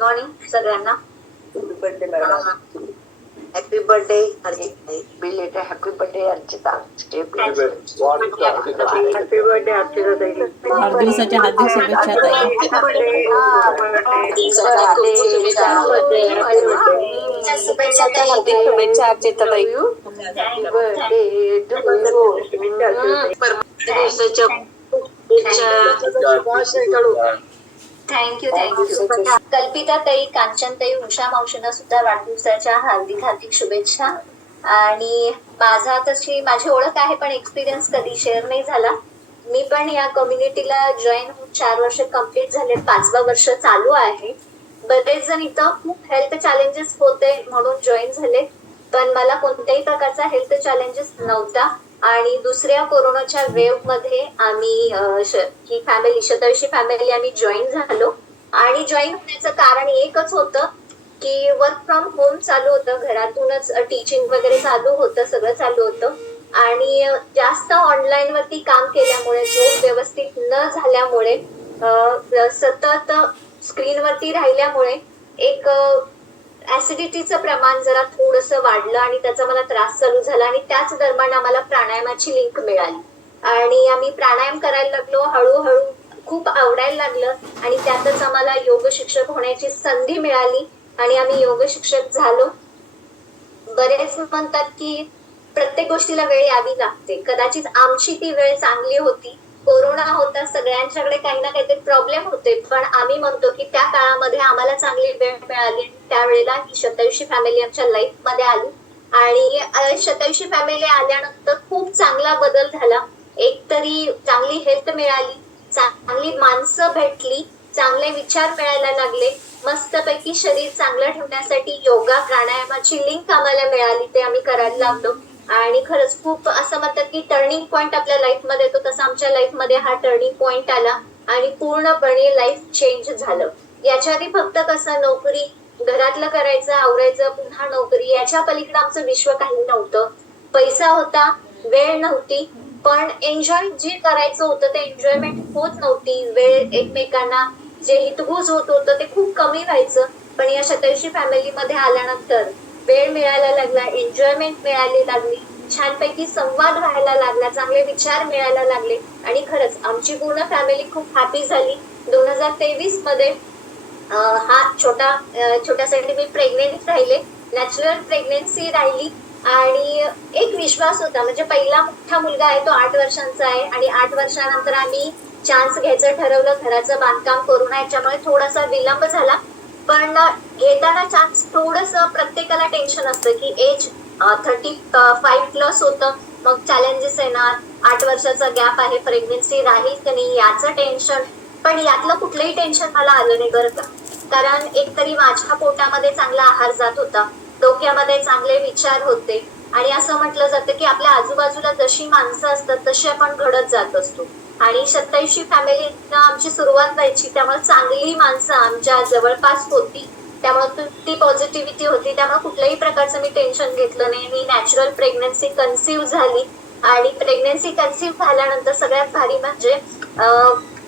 Morning सगळ्यांना. Birthday madam. Happy birthday Archita. Belated happy birthday Archita. Happy birthday Archita ताई. वाढदिवसाच्या हार्दिक शुभेच्छा ताई. हार्दिक शुभेच्छा अर्चिता ताई. थँक्यू कल्पिता ताई, कांचन ताई, उषा मावशींना सुद्धा वाढदिवसाच्या हार्दिक हार्दिक शुभेच्छा. आणि माझी ओळख आहे पण एक्सपिरियन्स कधी शेअर नाही झाला. मी पण या कम्युनिटीला जॉईन होऊन 4 वर्ष कंप्लीट झाले, 5वं वर्ष चालू आहे. बरेच जण इथं खूप हेल्थ चॅलेंजेस होते म्हणून जॉईन झाले, पण मला कोणत्याही प्रकारचा हेल्थ चॅलेंजेस नव्हता. आणि दुसऱ्या कोरोनाच्या वेव्ह मध्ये आम्ही ही फॅमिली शतविषी फॅमिली आम्ही जॉईन झालो. आणि जॉईन होण्याचं कारण एकच होतं की वर्क फ्रॉम होम चालू होतं, घरातूनच टीचिंग वगैरे चालू होतं, सगळं चालू होतं. आणि जास्त ऑनलाईन वरती काम केल्यामुळे, झोप व्यवस्थित न झाल्यामुळे, सतत स्क्रीनवरती राहिल्यामुळे एक ऍसिडिटीचं प्रमाण जरा थोडंसं वाढलं आणि त्याचा मला त्रास चालू झाला. आणि त्याच दरम्यान आम्हाला प्राणायामाची लिंक मिळाली आणि आम्ही प्राणायाम करायला लागलो. हळूहळू खूप आवडायला लागलं आणि त्यातच आम्हाला योग शिक्षक होण्याची संधी मिळाली आणि आम्ही योग शिक्षक झालो. बरेच म्हणतात की प्रत्येक गोष्टीला वेळ यावी लागते. कदाचित आमची ती वेळ चांगली होती. कोरोना होता, सगळ्यांच्याकडे काही ना काहीतरी प्रॉब्लेम होते, पण आम्ही म्हणतो की त्या काळामध्ये आम्हाला चांगली वेळ मिळाली. त्यावेळेला ही शतविषी फॅमिली आमच्या लाईफ मध्ये आली आणि शतविषी फॅमिली आल्यानंतर खूप चांगला बदल झाला. एकतरी चांगली हेल्थ मिळाली, चांगली माणसं भेटली, चांगले विचार मिळायला लागले, मस्तपैकी शरीर चांगलं ठेवण्यासाठी योगा प्राणायामाची लिंक आम्हाला मिळाली, ते आम्ही करायला लागलो. आणि खरंच खूप असं म्हणतात की टर्निंग पॉइंट आपल्या लाईफ मध्ये येतो, तसं आमच्या लाईफ मध्ये हा टर्निंग पॉइंट आला आणि पूर्णपणे लाईफ चेंज झालं. याच्या आधी फक्त कसं नोकरी, घरातलं करायचं, आवरायचं, पुन्हा नोकरी, याच्या पलीकडे आमचं विश्व काही नव्हतं. पैसा होता, वेळ नव्हती, पण एन्जॉय जे करायचं होतं ते एन्जॉयमेंट होत नव्हती. वेळ एकमेकांना जे हितगुज होत होतं ते खूप कमी व्हायचं. पण या शतविषी फॅमिलीमध्ये आल्यानंतर वेळ मिळायला लागला, एन्जॉयमेंट मिळायला लागली, छानपैकी संवाद व्हायला लागला, चांगले विचार मिळायला लागले आणि खरंच आमची पूर्ण फॅमिली खूप हॅपी झाली. 2023 मध्ये हा छोट्यासाठी मी प्रेग्नेंट राहिले, नॅचरल प्रेग्नेन्सी राहिली. आणि एक विश्वास होता, म्हणजे पहिला मोठा मुलगा आहे तो 8 वर्षांचा आहे आणि 8 वर्षानंतर आम्ही चान्स घ्यायचं ठरवलं. घराचं बांधकाम करून याच्यामुळे थोडासा विलंब झाला, पण घेताना चान्स थोडस प्रत्येकाला टेन्शन असतं की एज 35 प्लस होतं, मग चॅलेंजेस येणार, 8 वर्षाचा गॅप आहे, प्रेग्नेन्सी राहील की नाही याचं टेन्शन. पण यातलं कुठलंही टेन्शन मला आलं नाही बरं का, कारण एकतरी माझ्या पोटामध्ये चांगला आहार जात होता, डोक्यामध्ये चांगले विचार होते आणि असं म्हटलं जातं की आपल्या आजूबाजूला जशी माणसं असतात तशी आपण घडत जात असतो. आणि शतविषी फॅमिलीनं आमची सुरुवात व्हायची, त्यामुळे चांगली माणसं आमच्या जवळपास होती, त्यामुळे ती पॉझिटिव्हिटी होती, त्यामुळे कुठल्याही प्रकारचं मी टेन्शन घेतलं नाही. मी नॅचरल प्रेग्नन्सी कन्सिव्ह झाली आणि प्रेग्नन्सी कन्सिव्ह झाल्यानंतर सगळ्यात भारी म्हणजे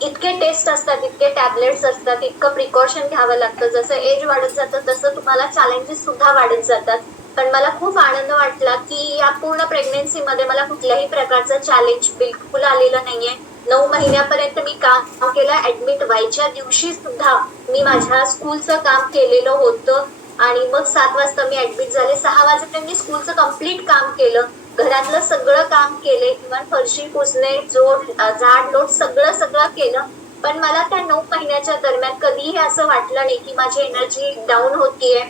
इतके टेस्ट असतात, इतके टॅबलेट्स असतात, इतकं प्रिकॉशन घ्यावं लागतं. जसं एज वाढत जातं तसं तुम्हाला चॅलेंजेस सुद्धा वाढत जातात. पण मला खूप आनंद वाटला की या पूर्ण प्रेग्नन्सी मध्ये मला कुठल्याही प्रकारचं चॅलेंज बिलकुल आलेलं नाहीये. 9 महिन्यापर्यंत मी काम केलं. ऍडमिट व्हायच्या दिवशी सुद्धा मी माझ्या स्कूलचं काम केलेलं होतं आणि मग 7 वाजता मी ऍडमिट झाले. 6 वाजेपर्यंत मी स्कूलचं कम्प्लीट काम केलं, घरातलं सगळं काम केले, इव्हन फरशी पुसणे, झाड लोट सगळं केलं. पण मला त्या 9 महिन्याच्या दरम्यान कधीही असं वाटलं नाही की माझी एनर्जी डाऊन होतीये,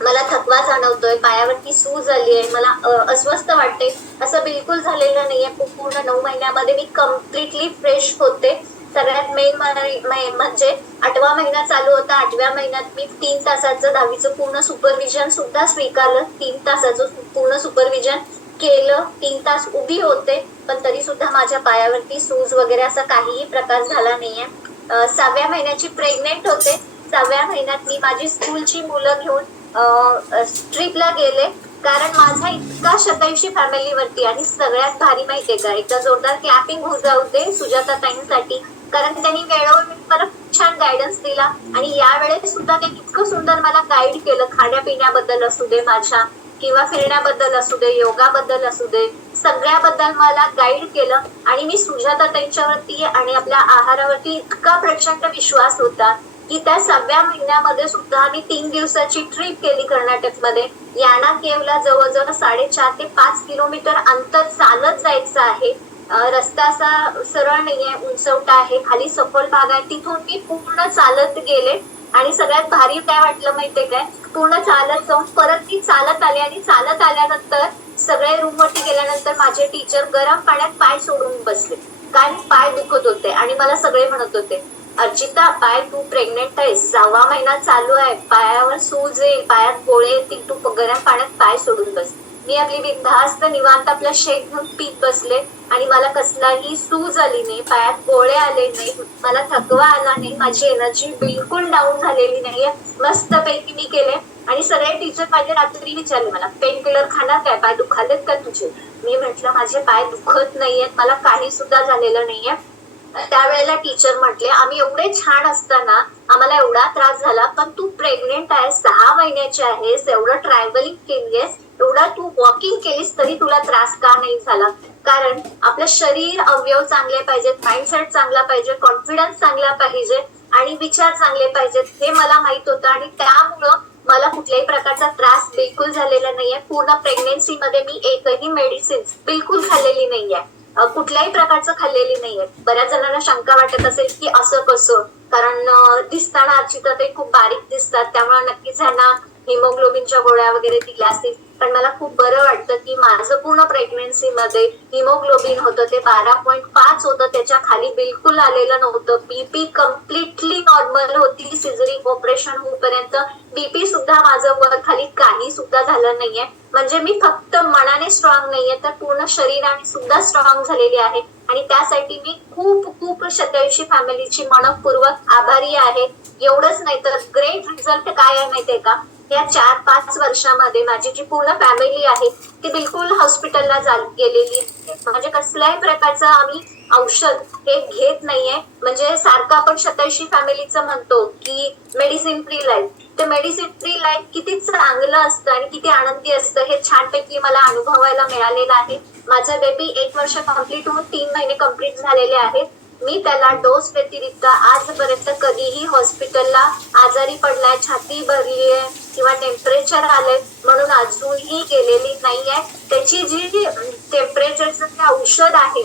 मला थकवा जाणवतोय, पायावरती सूज आली आहे, मला अस्वस्थ वाटते, असं बिलकुल झालेलं नाहीये. पूर्ण 9 महिन्यामध्ये मी कम्प्लिटली फ्रेश होते. सगळ्यात मेन म्हणजे 8वा महिना चालू होता. 8व्या महिन्यात मी 3 तासाचं 10वीचं पूर्ण सुपरविजन सुद्धा स्वीकारलं. 3 तासाचं पूर्ण सुपरविजन केलं. 3 तास उभी होते, पण तरी सुद्धा माझ्या पायावरती सूज वगैरे असा काहीही प्रकार झाला नाहीये. 6व्या महिन्याची प्रेग्नेंट होते. 6व्या महिन्यात मी माझी स्कूलची मुलं घेऊन ट्रिपला गेले, कारण माझा इतका शतायुषी फॅमिलीवरती आणि सगळ्यात भारी माहितीये का, एकदा जोरदार क्लॅपिंग होऊ जाऊ दे सुजाता ताईंसाठी, कारण त्यांनी वेळोवेळी मला खूप छान गायडन्स दिला आणि यावेळेस सुद्धा त्यांनी इतकं सुंदर मला गाईड केलं, खाण्यापिण्याबद्दल असू दे माझ्या, किंवा फिरण्याबद्दल असू दे, योगाबद्दल असू दे, सगळ्याबद्दल मला गाईड केलं. आणि मी सुजाता ताईंच्यावरती आणि आपल्या आहारावरती इतका प्रचंड विश्वास होता की त्या 6व्या महिन्यामध्ये सुद्धा आम्ही 3 दिवसाची ट्रिप केली कर्नाटकमध्ये. याना केवला जवळजवळ 4.5 ते 5 किलोमीटर अंतर चालत जायचं आहे. रस्ता असा सरळ नाहीये, उंचवटा आहे, खाली सखोल भाग आहे. तिथून मी पूर्ण चालत गेले आणि सगळ्यात भारी काय वाटलं माहितीये काय, पूर्ण चालत जाऊन परत मी चालत आले आणि चालत आल्यानंतर सगळे रूम वरती गेल्यानंतर माझे टीचर गरम पाण्यात पाय सोडून बसले, कारण पाय दुखत होते आणि मला सगळे म्हणत होते, अर्चिता पाय तू प्रेग्नेंट आहेस, 6वा महिना चालू आहे, पायावर सूज येईल, पायात गोळे येतील, तू गरम पाण्यात पाय सोडून बस. मी आपली बिनधास्त निवांत आपला शेक घेऊन पीत बसले आणि मला कसलाही सूज आली नाही, पायात गोळे आले नाही, मला थकवा आला नाही, माझी एनर्जी बिलकुल डाऊन झालेली नाहीये. मस्त पैकी मी केले आणि सगळे टीचर माझे रात्री विचारले मला, पेन किलर खाणार काय, पाय दुखालेत का तुझे? मी म्हटलं माझे पाय दुखत नाहीयेत, मला काही सुद्धा झालेलं नाहीये. त्यावेळेला टीचर म्हटले, आम्ही एवढे छान असताना आम्हाला एवढा त्रास झाला, पण तू प्रेग्नेंट आहेस, 6 महिन्याची आहेस, एवढं ट्रॅव्हलिंग केलीस, एवढा तू वॉकिंग केलीस, तरी तुला त्रास का नाही झाला? कारण आपलं शरीर अवयव चांगले पाहिजेत, माइंडसेट चांगला पाहिजे, कॉन्फिडन्स चांगला पाहिजे आणि विचार चांगले पाहिजेत, हे मला माहित होतं. आणि त्यामुळं मला कुठल्याही प्रकारचा त्रास बिलकुल झालेला नाहीये. पूर्ण प्रेग्नेन्सी मध्ये मी एकही मेडिसिन बिलकुल खाल्लेली नाहीये, कुठल्याही प्रकारचं खाल्लेली नाहीये. बऱ्याच जणांना शंका वाटत असेल की असं कसं, कारण दिसताना अर्चिता ते खूप बारीक दिसतात, त्यामुळे नक्कीच ह्यांना हिमोग्लोबिनच्या गोळ्या वगैरे दिल्या असतील. पण मला खूप बरं वाटतं की माझं पूर्ण प्रेग्नेन्सी मध्ये हिमोग्लोबिन होतं ते 12.5 होतं, त्याच्या खाली बिलकुल आलेलं नव्हतं. बीपी कम्प्लिटली नॉर्मल होती, सिझरिंग ऑपरेशन होईपर्यंत बीपी सुद्धा माझं वर खाली काही सुद्धा झालं नाहीये. म्हणजे मी फक्त मनाने स्ट्रॉंग नाहीये, तर पूर्ण शरीराने सुद्धा स्ट्रॉंग झालेली आहे. आणि त्यासाठी मी खूप खूप शतायुषी फॅमिलीची मनपूर्वक आभारी आहे. एवढंच नाही तर ग्रेट रिझल्ट काय आहे माहितीये का, या 4-5 वर्षामध्ये माझी जी पूर्ण फॅमिली आहे ती बिलकुल हॉस्पिटलला गेलेली नाही, म्हणजे कसल्याही प्रकारचं आम्ही औषध हे घेत नाहीये. म्हणजे सारखं आपण शतायुषी फॅमिलीचं म्हणतो की मेडिसिन फ्री लाईफ, ते मेडिसिन फ्री लाईफ किती चांगलं असतं आणि किती आनंदी असतं हे छानपैकी मला अनुभवायला मिळालेलं आहे. माझं बेबी 1 वर्ष कंप्लीट होऊन 3 महिने कंप्लीट झालेले आहेत. मी त्याला डोस व्यतिरिक्त आजपर्यंत कधीही हॉस्पिटलला आजारी पडलाय, छाती भरलीये किंवा टेम्परेचर आलंय म्हणून अजूनही गेलेली नाहीये. त्याची जी टेम्परेचरचं जे औषध आहे,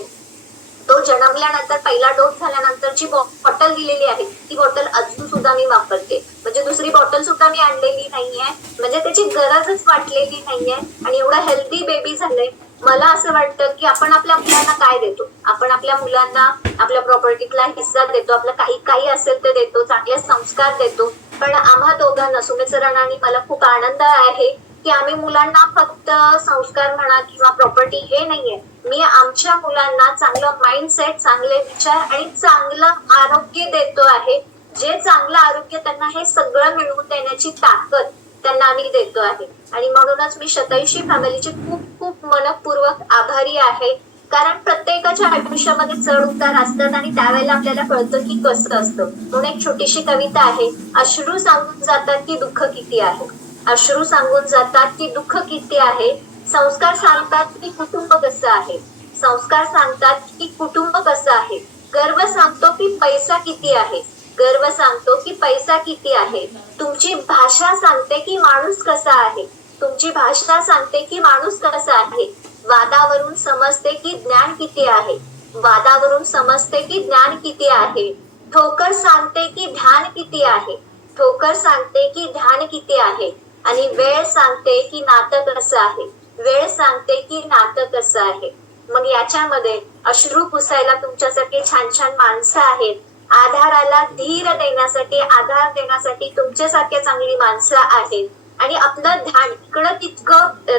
तो जन्मल्यानंतर पहिला डोस झाल्यानंतरची बॉटल दिलेली आहे, ती बॉटल अजून सुद्धा मी वापरते. म्हणजे दुसरी बॉटल सुद्धा मी आणलेली नाहीये, म्हणजे त्याची गरजच वाटलेली नाहीये. आणि एवढं हेल्दी बेबी झालंय. मला असं वाटतं की आपण आपल्या मुलांना काय देतो, आपण आपल्या मुलांना आपल्या प्रॉपर्टीतला हिस्सा देतो, आपलं काही काही असेल ते देतो, चांगले संस्कार देतो. पण आम्हा दोघांना, सुमित सरांना आणि मला खूप आनंद आहे की आम्ही मुलांना फक्त संस्कार म्हणा किंवा प्रॉपर्टी हे नाहीये, मी आमच्या मुलांना चांगलं माइंडसेट, चांगले विचार आणि चांगलं आरोग्य देतो आहे. जे चांगलं आरोग्य त्यांना हे सगळं मिळवून देण्याची ताकद त्यांना आम्ही देतो आहे. आणि म्हणूनच मी शतायुषी फॅमिलीची खूप खूप मनपूर्वक आभारी आहे. कारण प्रत्येकाच्या आयुष्यामध्ये चढ उतार असतात आणि त्यावेळेला आपल्याला कळतं की कसं असतं. म्हणून एक छोटीशी कविता आहे, अश्रू सांगून जातात की दुःख किती आहे, अश्रू सांगून जातात की दुःख किती आहे, संस्कार सांगतात की कुटुंब कसं आहे, संस्कार सांगतात की कुटुंब कसं आहे, गर्व सांगतो की पैसा किती आहे, गर्व सांगतो की पैसा किती आहे, तुमची भाषा सांगते की माणूस कसा आहे, तुमची भाषा सांगते की माणूस कसा आहे, वादावरून समजते की ज्ञान किती आहे, वादावरून समजते की ज्ञान किती आहे, ठोकर सांगते की ध्यान किती आहे, ठोकर सांगते की ध्यान किती आहे, आणि वेळ सांगते की नातं कसं आहे, वेळ सांगते की नातं कसं आहे. मग याच्यामध्ये अश्रू पुसायला तुमच्यासाठी छान छान माणसं आहेत, आधाराला धीर देण्यासाठी, आधार देण्यासाठी तुमच्यासारख्या चांगली माणसं आहेत. आणि आपलं ध्यान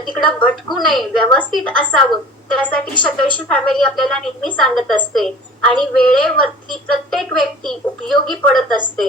तिकडं भटकू नये, व्यवस्थित असावं, त्यासाठी शतायुषी फॅमिली आपल्याला नेहमी सांगत असते. आणि वेळेवरती प्रत्येक व्यक्ती उपयोगी पडत असते,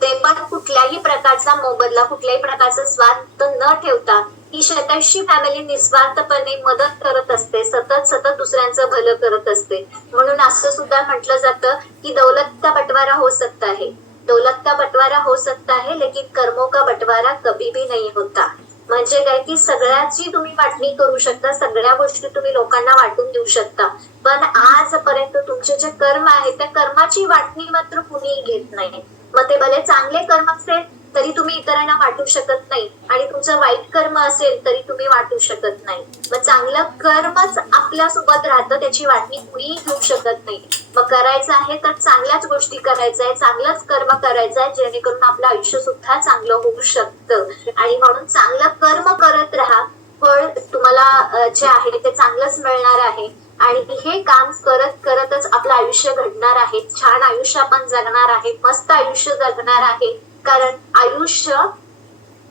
ते पण कुठल्याही प्रकारचा मोबदला, कुठल्याही प्रकारचा स्वार्थ न ठेवता ही शतायुषी फॅमिली निस्वार्थपणे मदत करत असते, सतत सतत दुसऱ्यांचं भलं करत असते. म्हणून असं सुद्धा म्हटलं जातं की दौलत का बंटवारा हो सकता है, दौलत का बंटवारा हो सकता है लेकिन कर्मों का बंटवारा कभी भी नहीं होता. म्हणजे काय की सगळ्याची तुम्ही वाटणी करू शकता, सगळ्या गोष्टी तुम्ही लोकांना वाटून देऊ शकता, पण आजपर्यंत तुमचे जे कर्म आहेत त्या कर्माची वाटणी मात्र कुणीही घेत नाही. मग ते भले चांगले कर्म असेल तरी तुम्ही इतरांना वाटू शकत नाही, आणि तुमचं वाईट कर्म असेल तरी तुम्ही वाटू शकत नाही. मग चांगलं कर्मच आपल्या सोबत राहतं, त्याची वाटणी कुणीही घेऊ शकत नाही. मग करायचं आहे तर चांगल्याच गोष्टी करायचं आहे, चांगलंच कर्म करायचं आहे, जेणेकरून आपलं आयुष्य सुद्धा चांगलं होऊ शकतं. आणि म्हणून चांगलं कर्म करत राहा, फळ तुम्हाला जे आहे ते चांगलंच मिळणार आहे. आणि हे काम करत करतच आपलं आयुष्य घडणार आहे, छान आयुष्य आपण जगणार आहे, मस्त आयुष्य जगणार आहे. कारण आयुष्य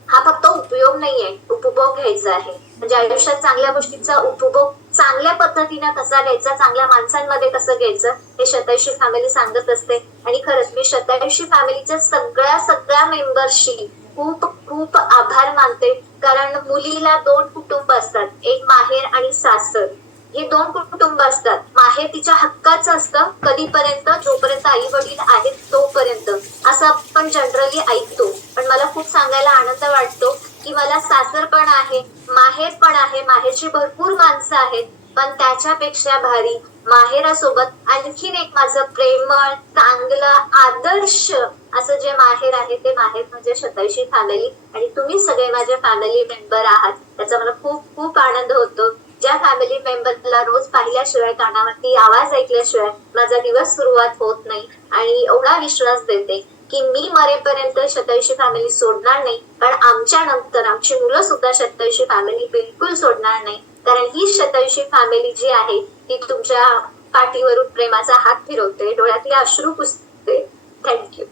हा फक्त उपयोग नाहीये, उपभोग घ्यायचा आहे. म्हणजे आयुष्यात चांगल्या गोष्टीचा उपभोग चांगल्या पद्धतीने कसा घ्यायचा, चांगल्या माणसांमध्ये कसं घ्यायचं, हे शतायुषी फॅमिली सांगत असते. आणि खरंच मी शतायुषी फॅमिलीच्या सगळ्या मेंबर्सशी खूप खूप आभार मानते. कारण मुलीला 2 कुटुंब असतात, एक माहेर आणि सासर, हे 2 कुटुंब असतात. माहेर तिच्या हक्काचं असतं कधीपर्यंत, जोपर्यंत आई वडील आहेत तोपर्यंत, असं आपण जनरली ऐकतो. पण मला खूप सांगायला आनंद वाटतो की मला सासर पण आहे, माहेर पण आहे, माहेरची भरपूर माणसं आहेत, पण त्याच्यापेक्षा भारी माहेरासोबत आणखीन एक माझं प्रेमळ, चांगलं, आदर्श असं जे माहेर आहे ते माहेर म्हणजे शतायुषी फॅमिली. आणि तुम्ही सगळे माझे फॅमिली मेंबर आहात, त्याचा मला खूप खूप आनंद होतो. ज्या फॅमिली मेंबरला रोज पाहिल्याशिवाय, कानावरती आवाज ऐकल्याशिवाय माझा दिवस सुरुवात होत नाही, आणि एवढा विश्वास देते की मी मरेपर्यंत शतायुषी फॅमिली सोडणार नाही. पण आमच्या नंतर आमची मुलं सुद्धा शतायुषी फॅमिली बिलकुल सोडणार नाही. कारण ही शतायुषी फॅमिली जी आहे ती तुमच्या पाठीवरून प्रेमाचा हात फिरवते, डोळ्यातले अश्रू पुसते. थँक्यू.